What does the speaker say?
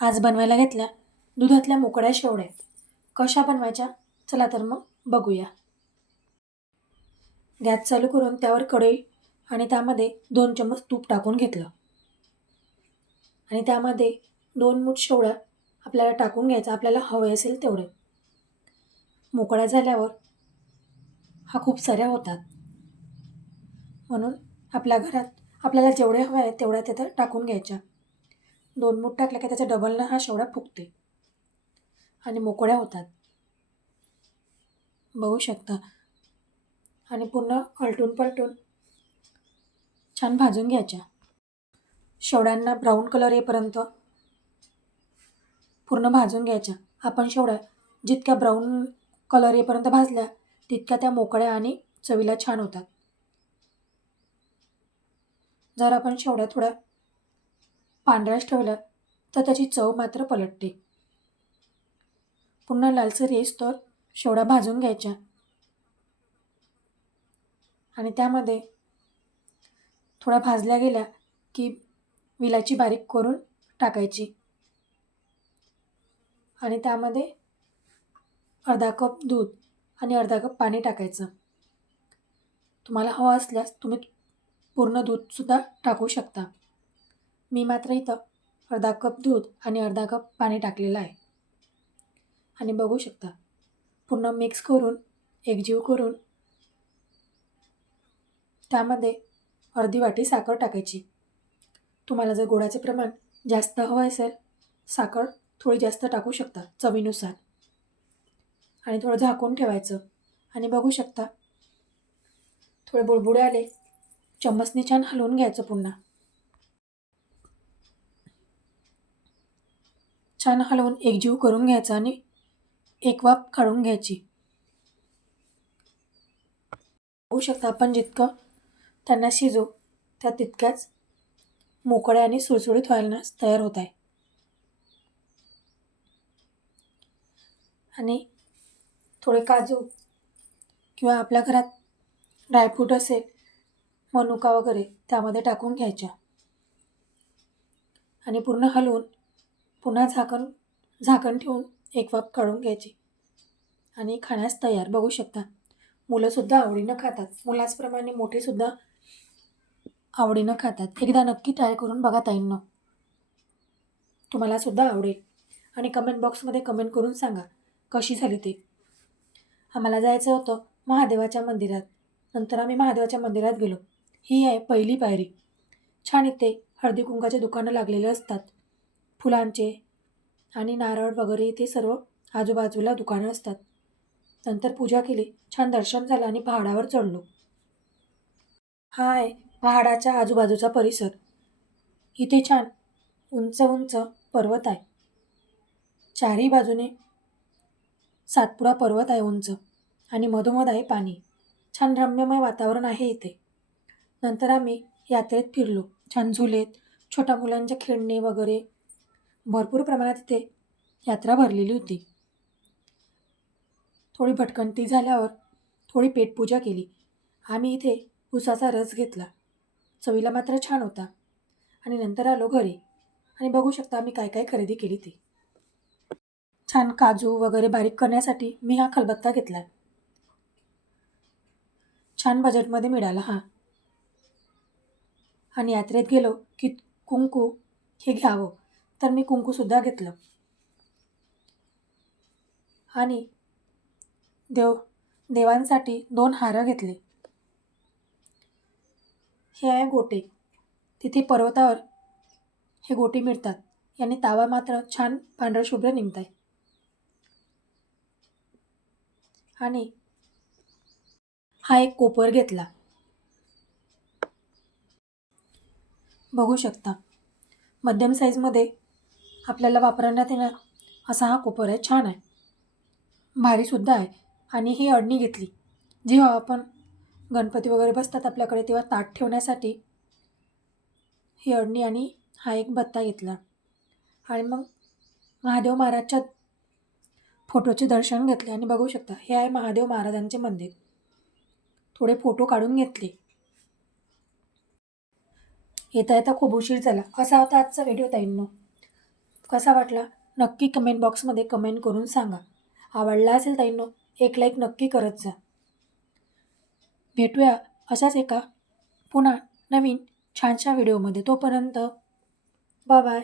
आज बनवायला घेतल्या दुधातल्या मोकळ्या शेवड्या. कशा बनवायच्या चला तर मग बघूया. गॅस चालू करून त्यावर कढई आणि त्यामध्ये 2 चम्मच तूप टाकून घेतलं आणि त्यामध्ये 2 मूठ शेवड्या आपल्याला टाकून घ्यायचा. आपल्याला हवे असेल तेवढे. मोकळ्या झाल्यावर हा खूप साऱ्या होतात, म्हणून आपल्या घरात आपल्याला जेवढे हवे आहेत तेवढ्या तिथं टाकून घ्यायच्या. 2 मूठ टाकल्या की त्याच्या डबलनं हा शेवडा फुगते आणि मोकळ्या होतात, बघू शकता. आणि पुन्हा अलटून पलटून छान भाजून घ्यायच्या. शेवड्यांना ब्राऊन कलर येईपर्यंत पूर्ण भाजून घ्यायच्या. आपण शेवड्या जितक्या ब्राऊन कलर येईपर्यंत भाजल्या तितक्या त्या मोकळ्या आणि चवीला छान होतात. जर आपण शेवड्या थोड्या पांढऱ्याच ठेवल्या तर त्याची चव मात्र पलटते. पुन्हा लालसर येईस्तोवर शेवड्या भाजून घ्यायच्या आणि त्यामध्ये थोड्या भाजल्या गेल्या की विलायची बारीक करून टाकायची आणि त्यामध्ये अर्धा कप दूध आणि अर्धा कप पाणी टाकायचं. तुम्हाला हवं असल्यास तुम्ही पूर्ण दूधसुद्धा टाकू शकता. मी मात्र इथं अर्धा कप दूध आणि अर्धा कप पाणी टाकलेलं आहे आणि बघू शकता. पूर्ण मिक्स करून एकजीव करून त्यामध्ये अर्धी वाटी साखर टाकायची. तुम्हाला जर गोडाचे प्रमाण जास्त हवं असेल साखर थोडी जास्त टाकू शकता चवीनुसार आणि थोडं झाकून ठेवायचं आणि बघू शकता थोडे बुडबुडे आले चम्मचने छान हलवून घ्यायचं. पुन्हा छान हलवून एकजीव करून घ्यायचं आणि एक वाफ काढून घ्यायची. बघू शकता आपण जितकं त्यांना शिजवू त्या तितक्याच मोकळ्या आणि सुळसुळीत व्हायला तयार होत आहे. आणि थोडे काजू किंवा आपल्या घरात ड्रायफ्रूट असेल मनुका वगैरे त्यामध्ये टाकून घ्यायच्या आणि पूर्ण हलवून पुन्हा झाकण ठेवून एक वाफ काढून घ्यायची आणि खाण्यास तयार. बघू शकता मुलंसुद्धा आवडीनं खातात. मुलाचप्रमाणे मोठेसुद्धा आवडीनं खातात. एकदा नक्की ट्राय करून बघा ताईंनो, तुम्हालासुद्धा आवडेल. आणि कमेंट बॉक्समध्ये कमेंट करून सांगा कशी झाली ते. आम्हाला जायचं होतं महादेवाच्या मंदिरात. नंतर आम्ही महादेवाच्या मंदिरात गेलो. ही आहे पहिली पायरी. छान इथे हळदी कुंकाचे दुकानं लागलेले असतात, फुलांचे आणि नारळ वगैरे इथे सर्व आजूबाजूला दुकानं असतात. नंतर पूजा केली, छान दर्शन झालं आणि पहाडावर चढलो. हा आहे पहाडाच्या आजूबाजूचा परिसर. इथे छान उंच उंच पर्वत आहे. चारही बाजूने सातपुडा पर्वत आहे उंच आणि मधोमध आहे पाणी. छान रम्यमय वातावरण आहे इथे. नंतर आम्ही यात्रेत फिरलो. छान झुलेत, छोट्या मुलांच्या खेळणे वगैरे भरपूर प्रमाणात इथे यात्रा भरलेली होती. थोडी भटकंती झाल्यावर थोडी पेटपूजा केली. आम्ही इथे उसाचा रस घेतला. चवीला मात्र छान होता आणि नंतर आलो घरी आणि बघू शकता आम्ही काय काय खरेदी केली ती. छान काजू वगैरे बारीक करण्यासाठी मी हा खलबत्ता घेतला. छान बजेटमध्ये मिळाला हा. आणि यात्रेत गेलो की कुंकू हे घ्यावं तर मी कुंकूसुद्धा घेतलं आणि देवांसाठी 2 हार घेतले. हे आहे गोटे. तिथे पर्वतावर हे गोटे मिळतात. याने तावा मात्र छान पांढरा शुभ्र निघत आहे. आणि हा एक कोपर घेतला. बघू शकता मध्यम साईजमध्ये आपल्याला वापरण्यात येणार असा हा कोपर आहे. छान आहे, भारीसुद्धा आहे. आणि ही अडणी घेतली. जेव्हा आपण गणपती वगैरे बसतात आपल्याकडे तेव्हा ताट ठेवण्यासाठी ही अडणी आणि हा एक बत्ता घेतला. आणि मग महादेव महाराजच्या फोटोचे दर्शन घेतले आणि बघू शकता हे आहे महादेव महाराजांचे मंदिर. थोडे फोटो काढून घेतले. येता येता खूप उशीर झाला. असा होता आजचा व्हिडिओ ताईंनो. कसा वाटला नक्की कमेंट बॉक्समध्ये कमेंट करून सांगा. आवडला असेल ताईंनो एक लाईक नक्की करत जा. भेटूया असाच एका पुन्हा नवीन छानशा व्हिडिओमध्ये. तोपर्यंत बाय.